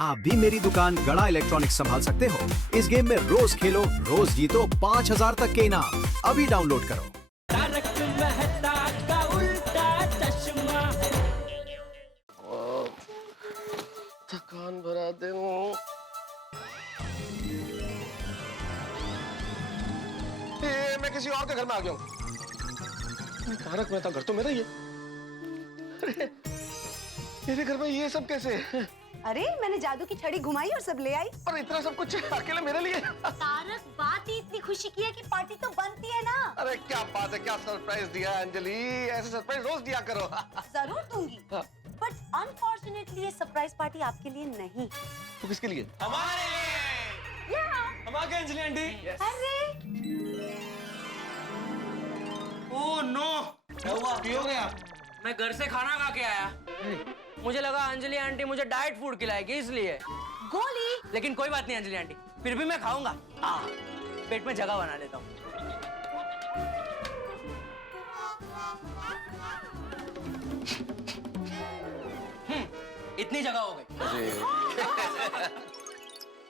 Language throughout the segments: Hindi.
आप भी मेरी दुकान गड़ा इलेक्ट्रॉनिक्स संभाल सकते हो। इस गेम में रोज खेलो, रोज जीतो 5000 तक के इनाम। अभी डाउनलोड करो। तारक मेहता का उल्टा चश्मा। थकान भरा दिन। मैं किसी और के घर में आ गया हूँ। तारक मेहता घर तो मेरा ही है। अरे मेरे घर में ये सब कैसे? अरे मैंने जादू की छड़ी घुमाई और सब ले आई। पर इतना सब कुछ अकेले मेरे लिए? तारक, बात ही इतनी खुशी की है कि पार्टी तो बनती है ना। अरे क्या बात है, क्या सरप्राइज दिया है अंजलि। ऐसे सरप्राइज रोज दिया करो। जरूर दूंगी, बट अनफॉर्चुनेटली ये सरप्राइज पार्टी आपके लिए नहीं। तो किसके लिए? हमारे लिए। हम आ गए अंजलि आंटी। अरे ओह नो, क्या हुआ? पियोगे आप? मैं घर से खाना खा के आया। मुझे लगा अंजलि आंटी मुझे डाइट फूड खिलाएगी इसलिए। गोली। लेकिन कोई बात नहीं अंजलि आंटी, फिर भी मैं खाऊंगा। पेट में जगह बना लेता हूँ। इतनी जगह हो गई।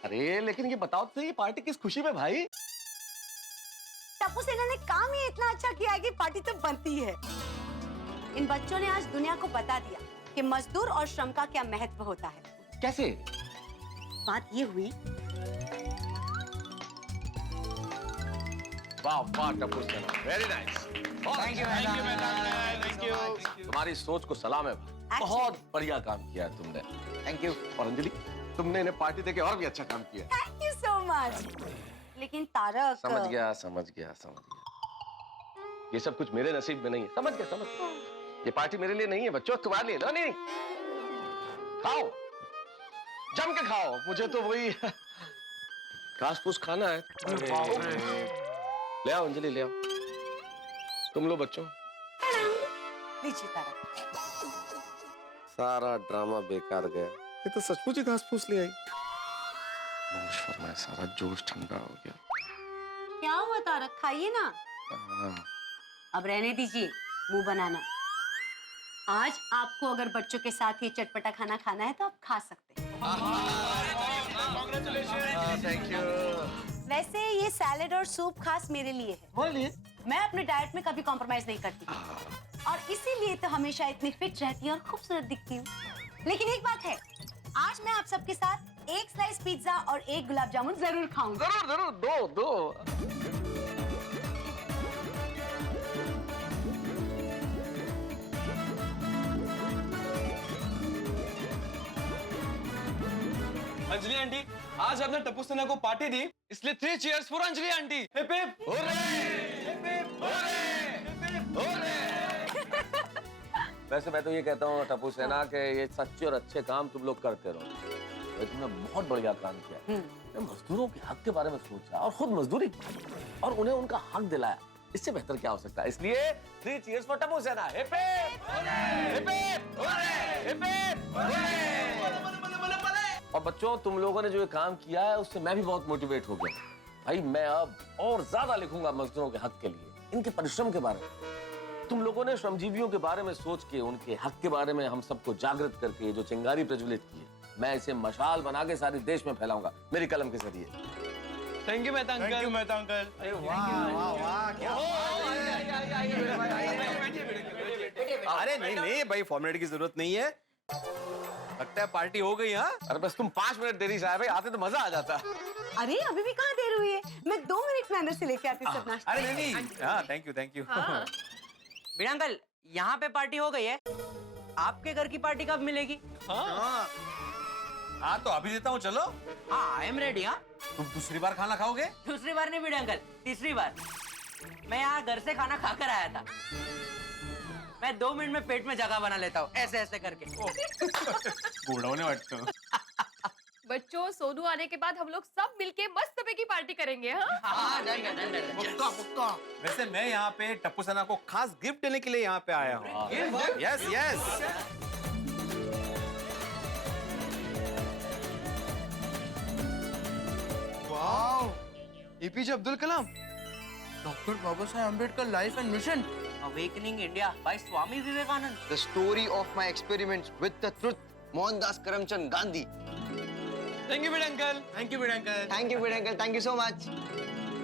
अरे लेकिन ये बताओ तो, ये पार्टी किस खुशी में भाई? टप्पू सेना ने काम ही इतना अच्छा किया है कि पार्टी तो बनती है। इन बच्चों ने आज दुनिया को बता दिया कि मजदूर और श्रम का क्या महत्व होता है। कैसे? बात ये हुई, वाह वाह टप्पू सेना, वेरी नाइस। Thank you. तुम्हारी सोच को सलाम है भाई, बहुत बढ़िया काम किया है तुमने। Thank you. और अंजलि, तुमने इन्हें पार्टी देके और भी अच्छा काम किया। Thank you so much. लेकिन तारक, समझ गया। ये सब कुछ मेरे नसीब में नहीं है। समझ गया। ये पार्टी मेरे लिए नहीं है बच्चों, तुम्हारे लिए। नहीं, खाओ, जम के खाओ। मुझे तो वही घास फूस खाना है। ले आओ अंजलि, ले आओ। तुम लो बच्चों। लीजिए तारक। सारा ड्रामा बेकार गया। ये तो सचमुच ही घास फूस ले आई। सारा जोश ठंडा हो गया। क्या हुआ तारक, खाइए ना। अब रहने दीजिए मुंह बनाना। आज आपको अगर बच्चों के साथ ये चटपटा खाना खाना है तो आप खा सकते हैं। Thank you. वैसे ये सैलेड और सूप खास मेरे लिए है। बोलिए। मैं अपने डाइट में कभी कॉम्प्रोमाइज नहीं करती और इसीलिए तो हमेशा इतनी फिट रहती हूँ और खूबसूरत दिखती हूँ। लेकिन एक बात है, आज मैं आप सबके साथ एक स्लाइस पिज्जा और एक गुलाब जामुन जरूर खाऊंगा। जरूर, दो। अंजलि आंटी, आज आपने टप्पू सेना को पार्टी दी, इसलिए 3 cheers for Anjali aunty. Hip hip होरे। वैसे मैं तो ये कहता हूँ टप्पू सेना के ये सच्चे और अच्छे काम तुम लोग करते रहो। तुमने बहुत बढ़िया काम किया। मजदूरों के हक के बारे में सोचा और खुद मजदूरी की और उन्हें उनका हक दिलाया। इससे बेहतर क्या हो सकता है? इसलिए 3 चीयर्स फॉर टप्पू सेना। हिप हिप होरे। और बच्चों, तुम लोगों ने जो ये काम किया है उससे मैं भी बहुत मोटिवेट हो गया। भाई मैं अब और ज्यादा लिखूंगा मजदूरों के हक के लिए, इनके परिश्रम के बारे में। तुम लोगों ने श्रमजीवियों के बारे में सोच के, उनके हक के बारे में हम सबको जागृत करके जो चिंगारी प्रज्वलित की है, मैं इसे मशाल बना के सारे देश में फैलाऊंगा मेरी कलम के जरिए। Thank you Mehta uncle. अरे वाह, अरे नहीं भाई, फॉर्मेलिटी की जरूरत नहीं है। लगता है पार्टी हो गई। हाँ, अरे बस तुम 5 मिनट देरी से आए भाई, आते तो मजा आ जाता। अरे अभी भी कहाँ देर हुई है, मैं 2 मिनट में अंदर से लेके आती सब नाश्ता। अरे नहीं। हाँ, थैंक यू। बीड़ा अंकल, यहाँ पे पार्टी हो गई है, आपके घर की पार्टी कब मिलेगी? हाँ तो अभी देता हूँ, चलो। हाँ, आई एम रेडी। हाँ, तुम दूसरी बार खाना खाओगे? दूसरी बार नहीं बीड़ा अंकल, तीसरी बार। मैं यहाँ घर से खाना खाकर आया था। मैं 2 मिनट में पेट में जगह बना लेता हूँ, ऐसे करके। बूढ़ा होने वाटतो। बच्चों, सोनू आने के बाद हम लोग सब मिलके मस्त की पार्टी करेंगे। हाँ, हाँ, डन। पक्का। वैसे मैं यहाँ पे टप्पू सेना को खास गिफ्ट देने के लिए यहाँ पे आया हूँ। Yes. Wow, APJ Abdul Kalam, doctor Baba Saheb Ambedkar life and mission, awakening India by Swami Vivekananda, The story of my experiments with the truth, Mohandas Karamchand Gandhi. Thank you Bhide uncle. Thank you Bhide uncle. Thank you Bhide uncle, thank you so much.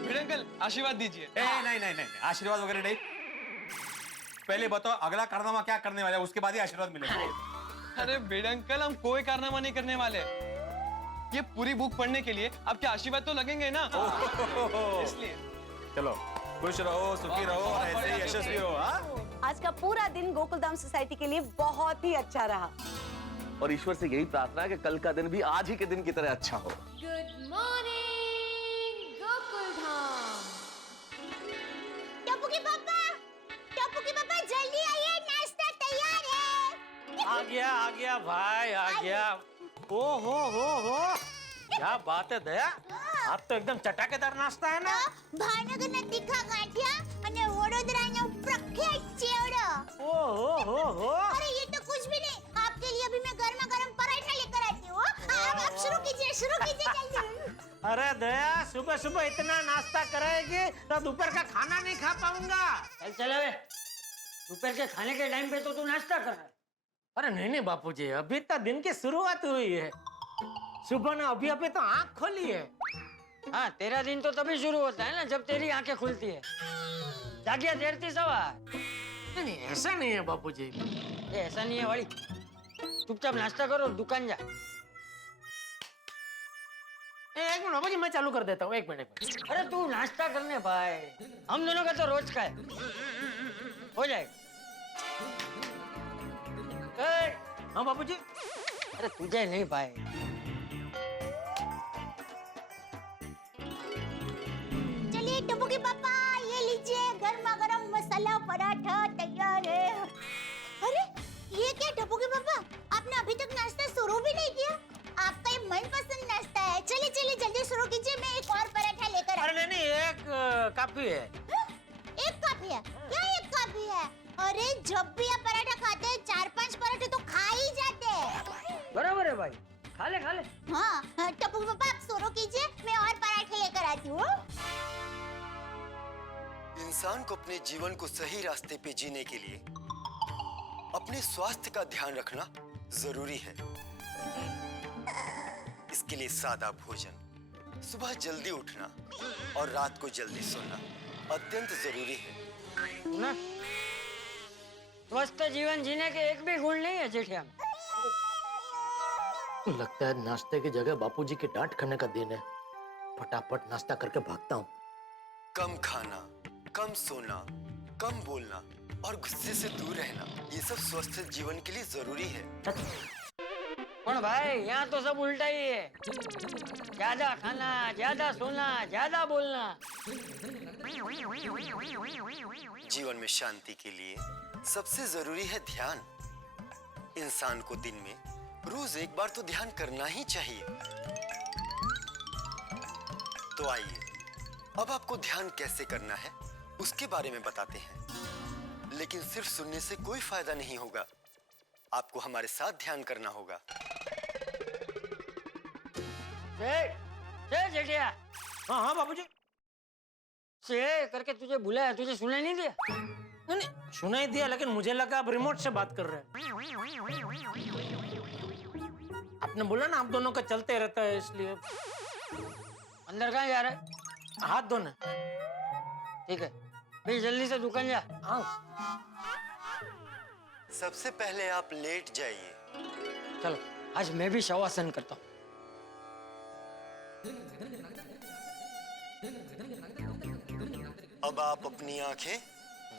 Bhide uncle आशीर्वाद दीजिए। नहीं, आशीर्वाद वगैरह नहीं। पहले बताओ अगला कारनामा क्या करने वाला है, उसके बाद ही आशीर्वाद मिलेगा। अरे भिड़े अंकल, हम कोई कारनामा नहीं करने वाले। ये पूरी बुक पढ़ने के लिए आपके आशीर्वाद तो लगेंगे ना, इसलिए। चलो खुश रहो, सुखी रहो और ऐसे ही यशस्वी हो। हाँ? आज का पूरा दिन गोकुलधाम सोसाइटी के लिए बहुत ही अच्छा रहा। और ईश्वर से यही प्रार्थना है कि कल का दिन भी आज ही के दिन की तरह अच्छा हो। Good morning Gokuldham. टप्पू की पापा जल्दी आइए, नाश्ता तैयार है। आ गया भाई, आ गया। ओ हो क्या बात है दया, आज तो एकदम चटाकेदार नाश्ता है ना। ભાવનગરના તીખા ગાંઠિયા અને વડોદરાનો પ્રખ્યાત ચેવડો। हो अरे ये तो कुछ भी नहीं, आपके लिए अभी मैं गर्मा गर्म पराठा लेकर आती हूँ। आप शुरू कीजिए जल्दी। अरे दया, सुबह सुबह इतना नाश्ता कराएगी तो दोपहर का खाना नहीं खा पाऊंगा। चल दोपहर के खाने के टाइम पे तो तू नाश्ता कर रहा है। अरे नहीं बापूजी, अभी तो दिन की शुरुआत हुई है। सुबह ने अभी तो आँख खोली है। हाँ, तेरा दिन तो तभी शुरू होता है ना जब तेरी आंखें खुलती है। जागिया देर थी सवार। नहीं, ऐसा नहीं है बापूजी। ये ऐसा नहीं है वाली, चुपचाप नाश्ता करो और दुकान जा। एक मिनट बापूजी, मैं चालू कर देता हूँ। एक मिनट। अरे तू नाश्ता करने भाई, हम दोनों का तो रोज का है, हो जाएगा। हाँ बापूजी। अरे तुझे नहीं भाई। चलिए टप्पू के पापा, ये लीजिए गर्मा गर्म मसाला पराठा तैयार है। अरे ये क्या टप्पू के पापा, आपने अभी तक नाश्ता शुरू भी नहीं किया? आपका ये मनपसंद नाश्ता है। चलिए जल्दी शुरू कीजिए, मैं एक और पराठा लेकर आती हूँ। अरे नहीं, एक काफी है। एक काफी है? क्या एक काफी है? अरे जब भी आप पराठा खाते हैं 4-5 पराठे तो खा ही जाते हैं। बराबर है भाई, खा ले। हाँ, टप्पू पापा आप शुरू कीजिए, मैं और पराठे लेकर आती हूँ। इंसान को अपने जीवन को सही रास्ते पे जीने के लिए अपने स्वास्थ्य का ध्यान रखना जरूरी है। इसके लिए सादा भोजन, सुबह जल्दी उठना और रात को जल्दी सोना अत्यंत जरूरी है। ना स्वस्थ जीवन जीने के एक भी गुण नहीं है जेठिया। लगता है नाश्ते की जगह बापूजी की डांट खाने का दिन है। फटाफट नाश्ता करके भागता हूँ। कम खाना, कम सोना, कम बोलना और गुस्से से दूर रहना, ये सब स्वस्थ जीवन के लिए जरूरी है। पर भाई यहाँ तो सब उल्टा ही है। ज्यादा खाना, ज्यादा सोना, ज्यादा बोलना। जीवन में शांति के लिए सबसे जरूरी है ध्यान। इंसान को दिन में रोज एक बार तो ध्यान करना ही चाहिए। तो आइए अब आपको ध्यान कैसे करना है उसके बारे में बताते हैं। लेकिन सिर्फ सुनने से कोई फायदा नहीं होगा, आपको हमारे साथ ध्यान करना होगा। जेठिया। हाँ बापूजी। से करके तुझे बुलाया, तुझे सुनाई नहीं दिया? नहीं, सुनाई दिया, लेकिन मुझे लगा आप रिमोट से बात कर रहे हैं। आपने बोला ना आप दोनों का चलते रहता है, इसलिए। अंदर कहाँ जा रहा है? हाथ धोने। ठीक है, भाई जल्दी से दुकान जा। सबसे पहले आप लेट जाइए। चलो आज मैं भी शवासन करता हूँ। अब आप अपनी आंखें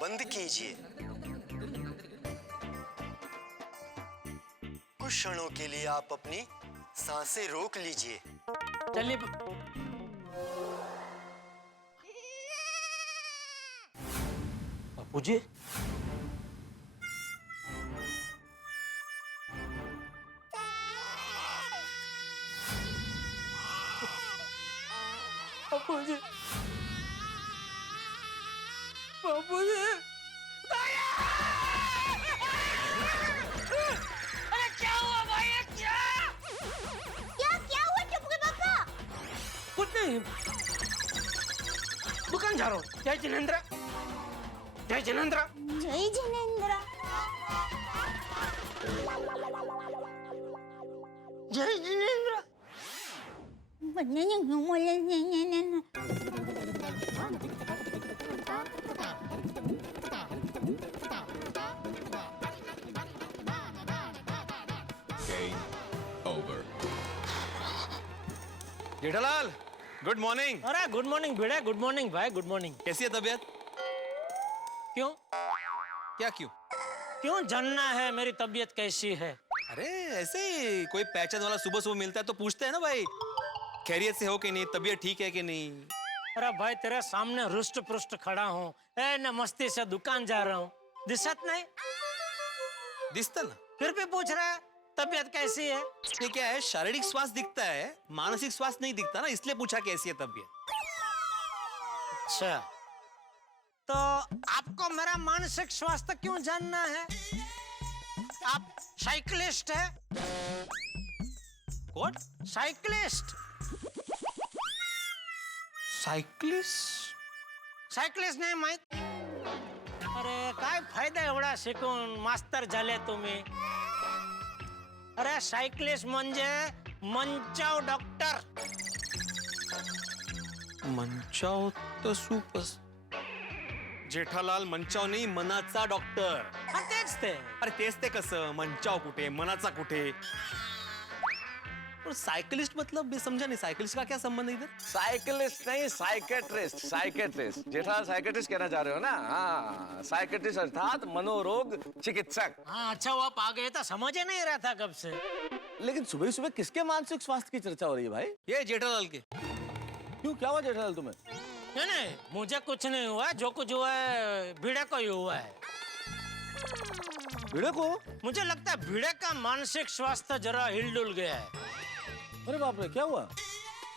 बंद कीजिए। कुछ क्षणों के लिए आप अपनी सांसें रोक लीजिए। चलिए बापूजी। बापूजी, बापूजी। अरे क्या हुआ भाई, क्या हुआ टप्पू के पापा? कुछ नहीं, दुकान जा रहा हूँ। जय जिनेंद्र। जय जिनेंद्र। जय जिनेंद्र। जय जिनेंद्र। Jethalal, good morning. अरे good morning Bhide, good morning भाई, गुड मॉर्निंग। कैसी है तबीयत? क्यों क्या क्यों? क्यों जानना है मेरी तबीयत कैसी है? अरे ऐसे ही कोई पहचान वाला सुबह सुबह मिलता है तो पूछते हैं ना भाई, खैरियत से हो कि नहीं, तबीयत ठीक है कि नहीं। अरे भाई तेरे सामने रुष्ट पुष्ट खड़ा हूँ, ए न मस्ती से दुकान जा रहा हूँ, दिसत नहीं? दिखता ना। फिर भी पूछ रहा है तबीयत कैसी है? ये क्या है, शारीरिक स्वास्थ्य दिखता है, मानसिक स्वास्थ्य नहीं दिखता ना, इसलिए पूछा कैसी है तबीयत। अच्छा, तो आपको मेरा मानसिक स्वास्थ्य क्यों जानना है? आप साइकिलिस्ट है? कौन? साइकिलिस्ट? साइकिलिस्ट? सायकलिस्ट नाही माहित? अरे काय फायदा एवढा शिकून मास्तर झाले तुम्ही? अरे सायकलिस्ट म्हणजे मंचाव डॉक्टर. मंचाव तो सूपस. जेठालाल मंचाव नाही, मनाचा डॉक्टर. हा तेच ते. अरे तेच ते कसं, मंचाव कुठे मनाचा कुठे? और साइकिलिस्ट मतलब मैं समझा नहीं, साइकिलिस्ट का क्या संबंध है इधर? साइकिलिस्ट नहीं, साइकेट्रिस्ट, साइकेट्रिस्ट। जेठालाल साइकेट्रिस्ट कहना चाह रहे हो ना? हाँ, साइकेट्रिस्ट अर्थात मनोरोग चिकित्सक। हाँ अच्छा, वो आप आ गए तो समझ ही नहीं रहा था कब से. लेकिन सुबह सुबह किसके मानसिक स्वास्थ्य की चर्चा हो रही है भाई? ये जेठालाल के. क्यों, क्या हुआ जेठालाल तुम्हें? नहीं नहीं, मुझे कुछ नहीं हुआ, जो कुछ हुआ है भिड़े को ही हुआ है. भिड़े को? मुझे लगता है भिड़े का मानसिक स्वास्थ्य जरा हिलडुल गया है. अरे बाप रे, क्या हुआ?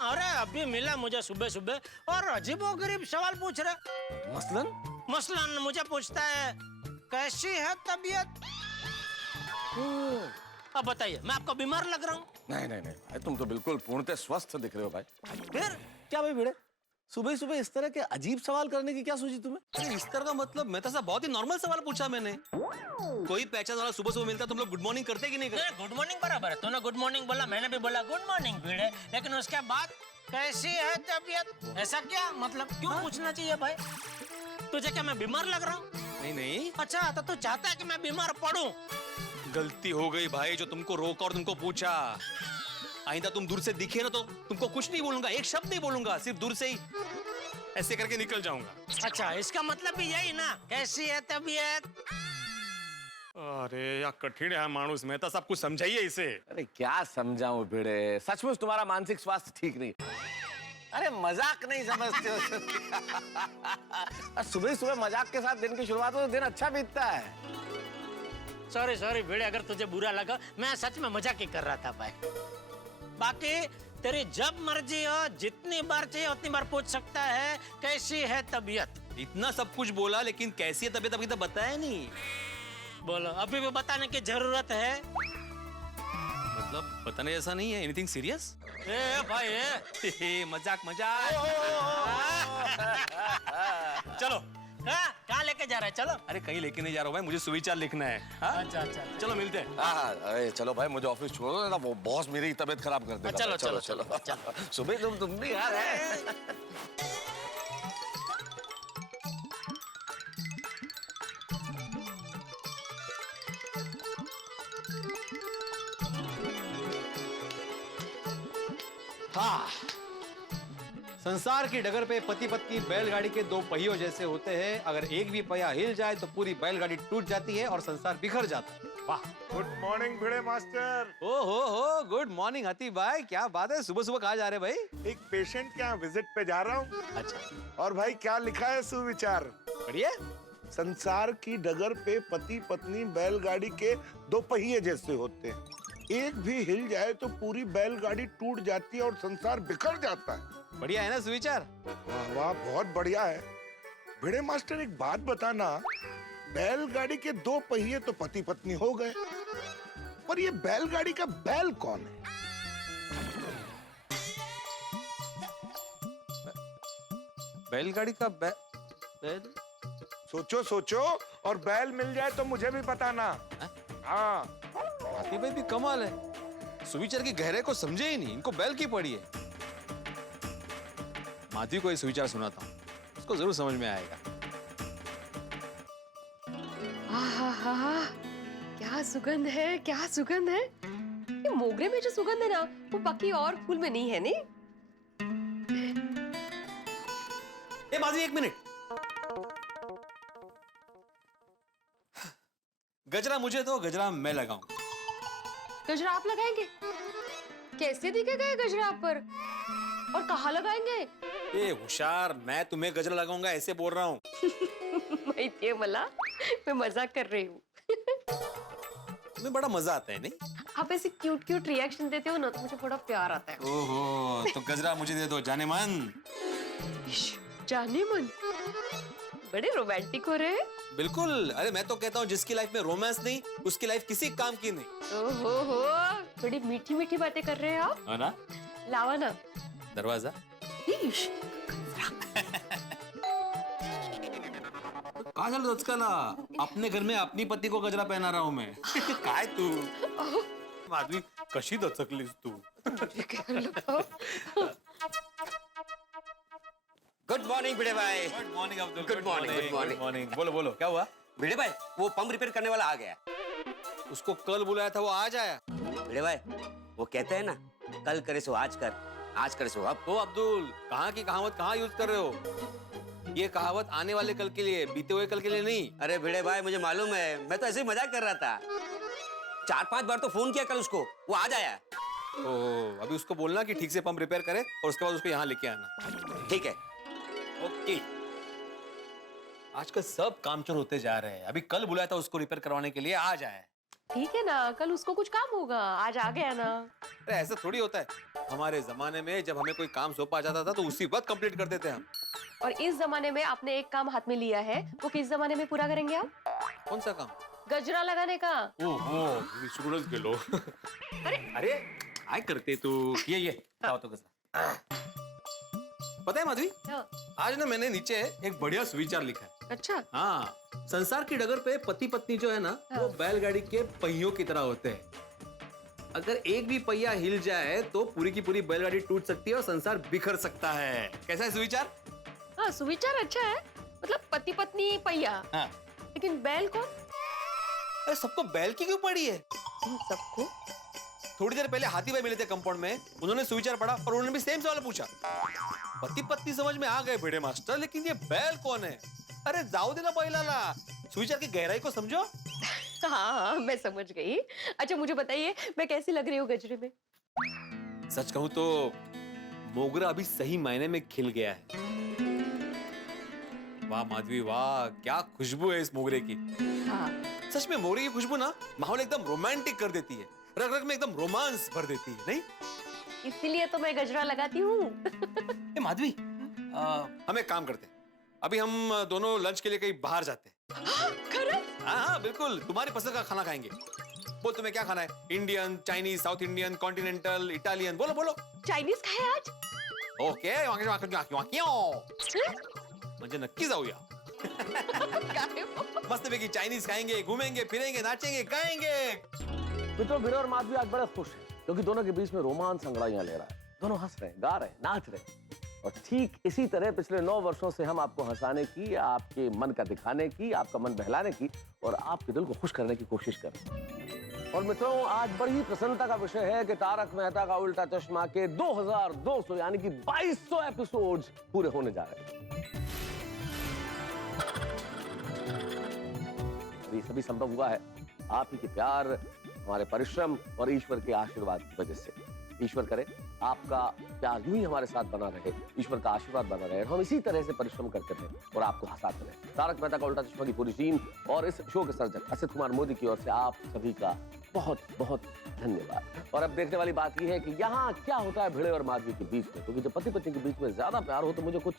अरे अभी मिला मुझे सुबह सुबह और अजीबोगरीब सवाल पूछ रहा. मसलन मुझे पूछता है कैसी है तबीयत? अब बताइए, मैं आपको बीमार लग रहा हूँ? नहीं नहीं नहीं भाई, तुम तो बिल्कुल पूर्णतः स्वस्थ दिख रहे हो भाई. फिर क्या भाई भिड़े, सुबह सुबह इस तरह के अजीब सवाल करने की क्या सूझी तुम्हें? अरे इस तरह का मतलब, मैं तो ऐसा बहुत ही नॉर्मल सवाल पूछा मैंने. कोई पहचान वाला सुबह सुबह मिलता तुम लोग गुड मॉर्निंग करते कि नहीं करते? गुड मॉर्निंग बराबर है. तूने गुड मॉर्निंग बोला, मैंने भी बोला गुड मॉर्निंग भिड़े, लेकिन उसके बाद कैसी है तबीयत? ऐसा क्या मतलब, क्यों पूछना चाहिए भाई? तुझे क्या मैं बीमार लग रहा हूँ? नहीं नहीं, अच्छा, तो तू चाहता है कि मैं बीमार पड़ूं? गलती हो गई भाई, जो तुमको रोका और तुमको पूछा. आइंदा तुम दूर से दिखे ना तो तुमको कुछ नहीं बोलूंगा, एक शब्द नहीं बोलूंगा, सिर्फ दूर से ही ऐसे करके निकल जाऊंगा. अच्छा, इसका मतलब भी यही ना, कैसी है तबीयत? अरे यार कठिन है मानुस, मैं तो सब कुछ समझाइए इसे. अरे क्या समझाऊं भिड़े, सचमुच तुम्हारा मानसिक स्वास्थ्य ठीक नहीं. अरे मजाक नहीं समझते हो. सुबह सुबह मजाक के साथ दिन की शुरुआत हो तो दिन अच्छा बीतता है. सॉरी सॉरी भिड़े, अगर तुझे बुरा लगा, मैं सच में मजाक ही कर रहा था भाई. बाकी तेरी जब मर्जी हो, जितनी बार चाहिए उतनी बार पूछ सकता है कैसी है तबीयत. इतना सब कुछ बोला, लेकिन कैसी है तबीयत अभी तक बताया नहीं. बोलो, अभी भी बताने की जरूरत है? मतलब बताने जैसा नहीं है. Anything serious? ए भाई ए. मजाक मजाक. चलो. कहाँ लेके जा रहा है? चलो. अरे कहीं लेके नहीं जा रहा हूँ भाई, मुझे सुविचार लिखना है. हाँ? अच्छा अच्छा. चलो मिलते हैं. हाँ, अरे चलो भाई, मुझे ऑफिस छोड़ दो ना, वो बॉस मेरी तबीयत खराब कर देगा. चलो चलो चलो. सुबह तुम भी यार है. हाँ, संसार की डगर पे पति पत्नी बैलगाड़ी के दो पहियों जैसे होते हैं. अगर एक भी पहिया हिल जाए तो पूरी बैलगाड़ी टूट जाती है और संसार बिखर जाता है. वाह. गुड मॉर्निंग भिड़े मास्टर. ओ हो, गुड मॉर्निंग हती भाई. क्या बात है, सुबह सुबह कहाँ जा रहे भाई? एक पेशेंट के यहाँ विजिट पे जा रहा हूँ. अच्छा. और भाई क्या लिखा है सुविचार? बढ़िया. संसार की डगर पे पति पत्नी बैलगाड़ी के दो पहिए जैसे होते हैं. एक भी हिल जाए तो पूरी बैलगाड़ी टूट जाती है और संसार बिखर जाता है. बढ़िया है ना सुविचार? वाह वाह, बहुत बढ़िया है. भिड़े मास्टर एक बात बताना, बैलगाड़ी के दो पहिए तो पति पत्नी हो गए, पर ये बैलगाड़ी का बैल कौन है? बैलगाड़ी का बैल. सोचो सोचो, और बैल मिल जाए तो मुझे भी बताना. हाँ. हाथी भाई भी कमाल है, सुविचार की गहरे को समझे ही नहीं, इनको बैल की पड़ी है. माधवी को ये सुविचार सुनाता हूँ, उसको जरूर समझ में आएगा। आहा, क्या सुगंध है, क्या सुगंध है। ये मोगरे में जो सुगंध है ना, वो बाकी और फूल में नहीं है, नहीं? ए माधवी, एक मिनट। गजरा मुझे दो, गजरा मैं लगाऊंगा। गजरा आप लगाएंगे? कैसे दिखेगा ये गजरा आप पर? और कहाँ लगाएंगे? ए होशियार, मैं तुम्हें गजरा लगाऊंगा ऐसे बोल रहा हूँ। माहिती है मला, मैं मजाक कर रही हूँ। तुम्हें बड़ा मजा आता है, नहीं? आप ऐसे क्यूट क्यूट रिएक्शन देते हो ना, तो मुझे बड़ा प्यार आता है। ओहो, तो गजरा मुझे दे दो, जाने मन। जाने मन? बड़े रोमांटिक हो रहे हैं। बिल्कुल, अरे मैं तो कहता हूँ जिसकी लाइफ में रोमांस नहीं, उसकी लाइफ किसी काम की नहीं। ओहो, बड़ी मीठी मीठी बातें कर रहे हैं आप। है ना? लावा ना दरवाजा। काजल रोचकाला, अपने घर में अपनी पति को गजरा पहना रहा हूँ मैं। काय तू? माधवी कशी दचकलीस तू? गुड मॉर्निंग भिड़े भाई। Good morning Abdul. Good morning, good morning. बोलो बोलो, क्या हुआ? भिड़े भाई, वो पंप रिपेयर करने वाला आ गया। उसको कल बुलाया था, वो आज आया। भिड़े भाई, वो कहते हैं ना, कल करे सो आज कर, आज करे सो अब। ओ अब्दुल, कहाँ की कहावत कहाँ यूज कर रहे हो? ये कहावत आने वाले कल के लिए, बीते हुए कल के लिए नहीं। अरे भिड़े भाई, मुझे मालूम है, मैं तो ऐसे ही मजाक कर रहा था। 4-5 बार तो फोन किया कल उसको, वो आज आया। ओह, अभी उसको बोलना कि ठीक से पंप रिपेयर करे और उसके बाद उसको यहाँ लेके आना। ठीक है। ओके। आजकल सब कामचोर होते जा रहे हैं। अभी कल बुलाया था उसको रिपेयर करवाने के लिए, आज आया है। ठीक है ना, कल उसको कुछ काम होगा, आज आ गया ना। अरे ऐसा थोड़ी होता है। हमारे जमाने में जब हमें कोई काम सौंपा जाता था तो उसी वक्त कंप्लीट कर देते हम। और इस जमाने में आपने एक काम हाथ में लिया है, वो किस जमाने में पूरा करेंगे आप? कौन सा काम? गजरा लगाने का। ओहो, सुरज गेलो। अरे काय करते तू? ये लाओ तो गजरा। पता है माधवी, आज ना मैंने नीचे एक बढ़िया सुविचार लिखा है। अच्छा? हाँ, संसार की डगर पे पति पत्नी जो है ना, वो बैलगाड़ी के पहियों की तरह होते हैं। अगर एक भी पहिया हिल जाए तो पूरी की पूरी बैलगाड़ी टूट सकती है और संसार बिखर सकता है। कैसा है सुविचार? हाँ, सुविचार अच्छा है। मतलब पति पत्नी पहिया। हाँ। लेकिन बैल कौन? अरे सबको बैल की क्यों पड़ी है? सबको? थोड़ी देर पहले हाथी भाई मिले थे कंपाउंड में, उन्होंने सुविचार पढ़ा और उन्होंने भी सेम सवाल पूछा। पति पत्नी समझ में आ गए भिड़े मास्टर, लेकिन ये बैल कौन है? अरे जाओ दे ना बैलाला, सुविचार की गहराई को समझो। हाँ, मैं समझ गई। अच्छा मुझे बताइए, मैं कैसी लग रही हूँ गजरे में? सच कहूँ तो मोगरा अभी सही मायने में खिल गया है। वाह माधवी वाह, क्या खुशबू है इस मोगरे की। हाँ। सच में मोगरे की खुशबू ना माहौल एकदम रोमांटिक कर देती है, रग रग में एकदम रोमांस भर देती है, नहीं? इसीलिए तो मैं गजरा लगाती हूँ। माधवी, हम एक काम करते हैं, अभी हम दोनों लंच के लिए कहीं बाहर जाते हैं। हाँ बिल्कुल, तुम्हारी पसंद का खाना खाएंगे। बोल तुम्हें क्या खाना है? Indian, Chinese, south Indian, continental, Italian, बोलो बोलो। चाइनीज खाए आज? ओके, म्हणजे नक्की जाऊया। मस्त पैकी चाइनीज खाएंगे, घूमेंगे, फिरेंगे, नाचेंगे, गाएंगे। मित्रों, भिड़े और माधवी आज बड़े खुश हैं क्योंकि दोनों के बीच में रोमांस अंगड़ाइयां ले रहा है। दोनों हंस रहे हैं, गा रहे हैं, नाच रहे हैं। और ठीक इसी तरह पिछले 9 वर्षों से हम आपको हंसाने की, आपके मन का दिखाने की, आपका मन बहलाने की और आपके दिल को खुश करने की कोशिश कर रहे हैं। और मित्रों, आज बड़ी प्रसन्नता का विषय है कि तारक मेहता का उल्टा चश्मा के 2200 यानी कि 2200 एपिसोड्स पूरे होने जा रहे हैं। ये सभी संभव हुआ है आप ही के प्यार, हमारे परिश्रम और ईश्वर के आशीर्वाद की वजह से। ईश्वर करे आपका प्यार यूं ही हमारे साथ बना रहे, ईश्वर का आशीर्वाद बना रहे, हम इसी तरह से परिश्रम करते रहे और आपको हंसाते रहे। तारक मेहता का उल्टा चश्मा की पूरी टीम और इस शो के सर्जक असित कुमार मोदी की ओर से आप सभी का बहुत बहुत धन्यवाद। और अब देखने वाली बात यह है कि यहाँ क्या होता है भिड़े और माधवी के बीच में, क्योंकि जब पति पत्नी के बीच में ज्यादा प्यार हो तो मुझे कुछ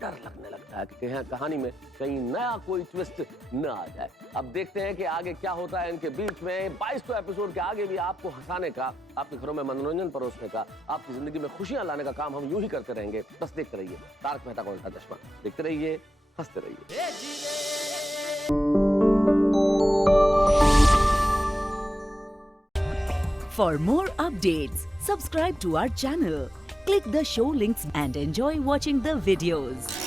डर लगने लगता है कि कहानी में कहीं नया कोई ट्विस्ट न आ जाए। अब देखते हैं कि आगे क्या होता है इनके बीच में। 2200 एपिसोड के आगे भी आपको हंसाने का, आपके घरों में मनोरंजन परोसने का, आपकी जिंदगी में खुशियां लाने का काम हम यूं ही करते रहेंगे। बस देखते रहिए तारक मेहता का उल्टा चश्मा, देखते रहिए, हंसते रहिए। For more updates, subscribe to our channel, Click the show links and enjoy watching the videos.